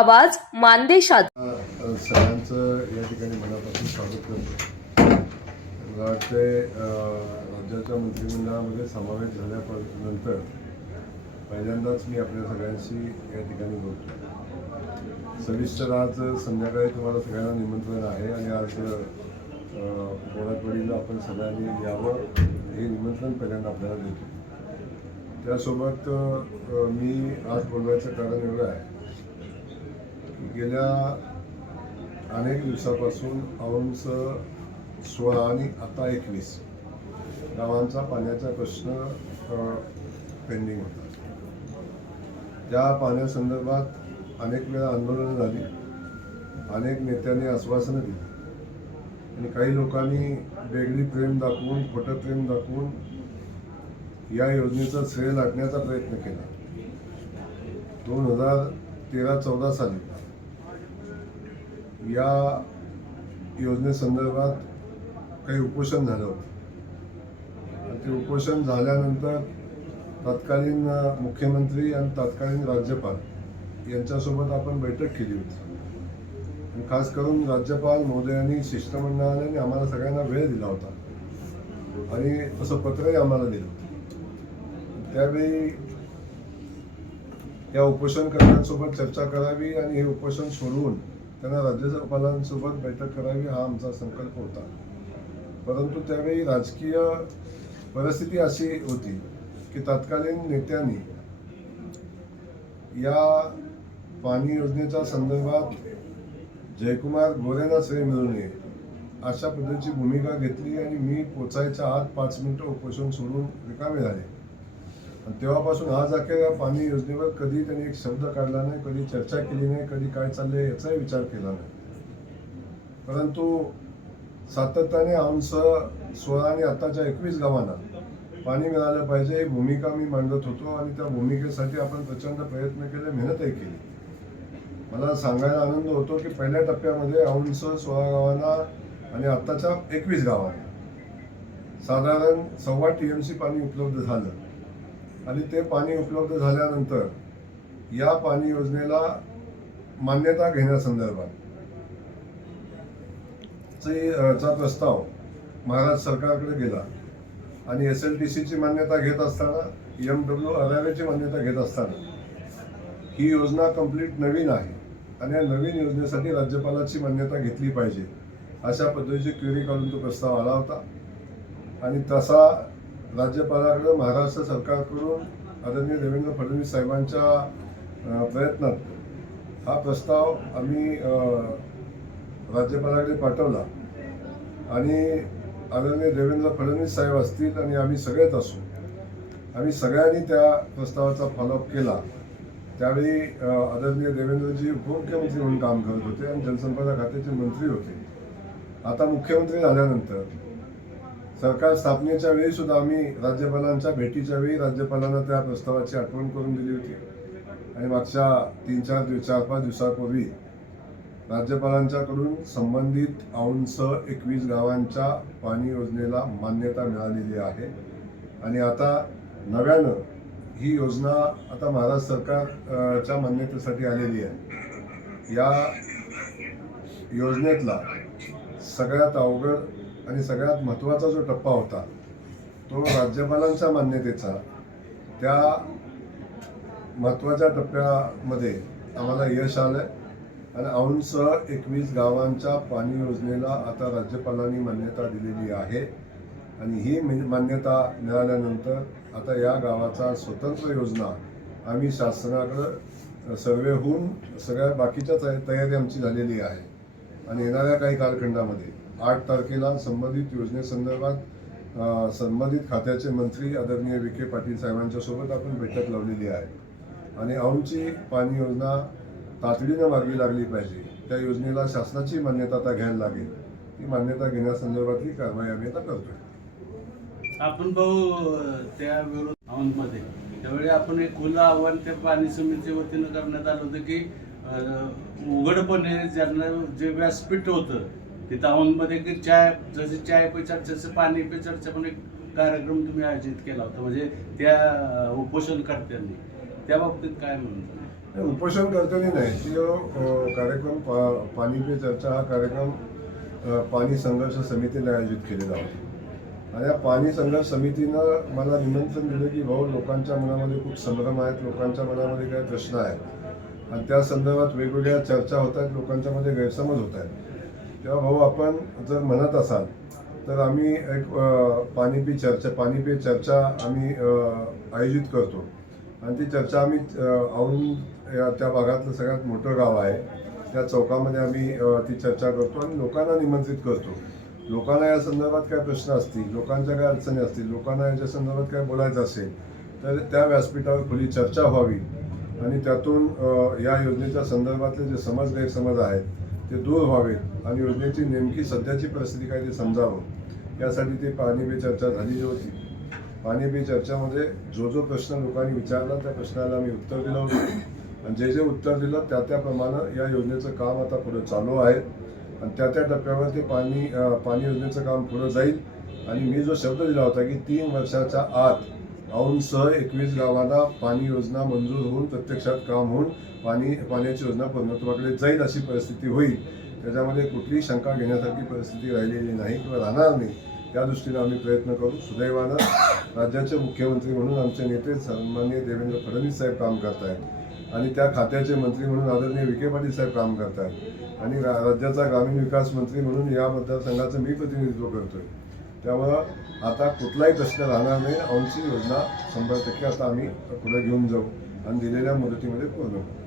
आवाज मानदेशात सगळ्यांचं या ठिकाणी मनापासून स्वागत करतो राज्याच्या मंत्रिमंडळामध्ये समावेश झाल्यानंतर पहिल्यांदाच मी आपल्या सगळ्यांशी या ठिकाणी बोलतो सविस्तर आज संध्याकाळी तुम्हाला सगळ्यांना निमंत्रण आहे आणि आज पोळाटवाडीला आपण सगळ्यांनी यावं हे निमंत्रण पहिल्यांदा आपल्याला देतो त्यासोबत मी आज बोलवायचं कारण एवढं आहे गेल्या अनेक दिवसापासून औंस सोळा आणि आता एकवीस गावांचा पाण्याचा प्रश्न पेंडिंग होता त्या पाण्यासंदर्भात अनेक वेळा आंदोलनं झाली अनेक नेत्यांनी आश्वासनं दिली आणि काही लोकांनी वेगळी प्रेम दाखवून खोटं प्रेम दाखवून या योजनेचा श्रेय लागण्याचा प्रयत्न केला दोन हजार तेरा चौदा साली या योजनेसंदर्भात काही उपोषण झालं होतं ते उपोषण झाल्यानंतर तत्कालीन मुख्यमंत्री आणि तत्कालीन राज्यपाल यांच्यासोबत आपण बैठक केली होती आणि खास करून राज्यपाल महोदयांनी शिष्टमंडळाने आम्हाला सगळ्यांना वेळ दिला होता आणि तसं पत्रही आम्हाला दिलं त्यावेळी या उपोषणकर्त्यांसोबत चर्चा करावी आणि हे उपोषण सोडवून त्यांना राज्यपालांसोबत बैठक करावी हा आमचा संकल्प होता परंतु त्यावेळी राजकीय परिस्थिती अशी होती की तत्कालीन नेत्यांनी या पाणी योजनेच्या संदर्भात जयकुमार गोरेंना श्रेय मिळू नये अशा पद्धतीची भूमिका घेतली आणि मी पोचायच्या आत पाच मिनिटं उपोषण सोडून रिकामे झाले तेव्हापासून आज अखेर पाणी योजनेवर कधी त्यांनी एक शब्द काढला नाही कधी चर्चा केली नाही कधी काय चाललंय याचाही विचार केला नाही परंतु सातत्याने आमचं सोळा आणि आताच्या एकवीस गावांना पाणी मिळालं पाहिजे ही भूमिका मी मांडत होतो आणि त्या भूमिकेसाठी आपण प्रचंड प्रयत्न केले मेहनतही केली मला सांगायला आनंद होतो की पहिल्या टप्प्यामध्ये औंडसह सोळा गावांना आणि आत्ताच्या एकवीस गावांना साधारण सव्वा टी एम सी पाणी उपलब्ध झालं आणि ते पाणी उपलब्ध झाल्यानंतर या पाणी योजनेला मान्यता घेण्यासंदर्भात चा प्रस्ताव महाराष्ट्र सरकारकडे गेला आणि एस एल टी सीची मान्यता घेत असताना एम डब्ल्यू एची मान्यता घेत असताना ही योजना कंप्लीट नवीन आहे आणि या नवीन योजनेसाठी राज्यपालाची मान्यता घेतली पाहिजे अशा पद्धतीची क्वेरी काढून तो प्रस्ताव आला होता आणि तसा राज्यपालाकडं महाराष्ट्र सरकारकडून आदरणीय देवेंद्र फडणवीस साहेबांच्या प्रयत्नात हा प्रस्ताव आम्ही राज्यपालाकडे पाठवला आणि आदरणीय देवेंद्र फडणवीस साहेब असतील आणि आम्ही सगळेच असू आम्ही सगळ्यांनी त्या प्रस्तावाचा फॉलोअप केला त्यावेळी आदरणीय देवेंद्रजी उपमुख्यमंत्री म्हणून काम करत होते आणि जनसंपदा खात्याचे मंत्री होते आता मुख्यमंत्री झाल्यानंतर सरकार स्थापनेच्या वेळी सुद्धा आम्ही राज्यपालांच्या भेटीच्या वेळी राज्यपालांना त्या प्रस्तावाची आठवण करून दिली होती आणि मागच्या तीन चार दिवस चार पाच दिवसापूर्वी राज्यपालांच्याकडून संबंधित औंस एकवीस गावांच्या पाणी योजनेला मान्यता मिळालेली आहे आणि आता नव्यानं ही योजना आता महाराष्ट्र सरकारच्या मान्यतेसाठी आलेली आहे या योजनेतला सगळ्यात अवघड आणि सगळ्यात महत्त्वाचा जो टप्पा होता तो राज्यपालांच्या मान्यतेचा त्या महत्त्वाच्या टप्प्यामध्ये आम्हाला यश आलं आणि औंसह एकवीस गावांच्या पाणी योजनेला आता राज्यपालांनी मान्यता दिलेली आहे आणि ही मान्यता मिळाल्यानंतर आता या गावाचा स्वतंत्र योजना आम्ही शासनाकडं सर्वे होऊन सगळ्या बाकीच्या तयारी आमची झालेली आहे आणि येणाऱ्या काही कालखंडामध्ये आठ तारखेला संबंधित योजनेसंदर्भात संबंधित खात्याचे मंत्री आदरणीय विखे पाटील साहेबांच्या सोबत आपण बैठक लावलेली आहे आणि औंची पाणी योजना तातडीनं मार्गी लागली पाहिजे त्या योजनेला शासनाची मान्यता आता घ्यायला लागेल ती मान्यता ही कारवाई आम्ही आता करतोय आपण भाऊ त्या विरोध मध्ये त्यावेळी आपण एक खुलं आव्हान त्या पाणी समितीच्या वतीनं करण्यात आलं होतं की उघडपणे ज्यांना जे व्यासपीठ होतं तिथं मध्ये की चाय जसे चाय पे चर्चा जसं पाणी पे चर्चा पण एक कार्यक्रम तुम्ही आयोजित केला होता म्हणजे त्या उपोषणकर्त्यांनी त्या बाबतीत काय म्हणतो उपोषणकर्त्यांनी नाही ते कार्यक्रम पा पाणी पे चर्चा हा कार्यक्रम पाणी संघर्ष समितीने आयोजित केलेला होता आणि या पाणी संघर्ष समितीनं मला निमंत्रण दिलं की भाऊ लोकांच्या मनामध्ये खूप संभ्रम आहेत लोकांच्या मनामध्ये काय प्रश्न आहेत आणि त्या संदर्भात वेगवेगळ्या चर्चा होत आहेत लोकांच्यामध्ये गैरसमज होत आहेत तेव्हा भाऊ आपण जर म्हणत असाल तर आम्ही एक पाणी चर्चा पाणी चर्चा आम्ही आयोजित करतो आणि ती चर्चा आम्ही या त्या भागातलं सगळ्यात मोठं गाव आहे त्या चौकामध्ये आम्ही ती चर्चा करतो आणि लोकांना निमंत्रित करतो लोकांना या संदर्भात काय प्रश्न असतील लोकांच्या काय अडचणी असतील लोकांना याच्या संदर्भात काय बोलायचं असेल तर त्या व्यासपीठावर खुली चर्चा व्हावी आणि त्यातून या योजनेच्या संदर्भातले जे समज गैरसमज आहेत ते दूर व्हावेत आणि योजनेची नेमकी सध्याची परिस्थिती काय ते समजावं यासाठी ते पाणी पे चर्चा झालेली होती पाणी पे चर्चामध्ये जो जो प्रश्न लोकांनी विचारला त्या प्रश्नाला मी उत्तर दिलं होतं आणि जे जे उत्तर दिलं त्या त्याप्रमाणे या योजनेचं काम आता पुढे चालू आहे आणि त्या त्या टप्प्यावर ते पाणी पाणी योजनेचं काम पुढं जाईल आणि मी जो शब्द दिला होता की तीन वर्षाच्या आत औंसह एकवीस गावांना पाणी योजना मंजूर होऊन प्रत्यक्षात काम होऊन पाणी पाण्याची योजना पूर्णत्वाकडे जाईल अशी परिस्थिती होईल त्याच्यामध्ये कुठलीही शंका घेण्यासारखी परिस्थिती राहिलेली नाही किंवा राहणार नाही त्या दृष्टीनं आम्ही प्रयत्न करू सुदैवानं राज्याचे मुख्यमंत्री म्हणून आमचे नेते सन्मान्य देवेंद्र फडणवीस साहेब काम करत आहेत आणि त्या खात्याचे मंत्री म्हणून आदरणीय विखे पाटील साहेब काम करत आहेत आणि राज्याचा ग्रामीण विकास मंत्री म्हणून या मतदारसंघाचं मी प्रतिनिधित्व करतोय त्यामुळं आता कुठलाही प्रश्न राहणार नाही आमची योजना शंभर टक्के आता आम्ही पुढे घेऊन जाऊ आणि दिलेल्या मुदतीमध्ये पूर्ण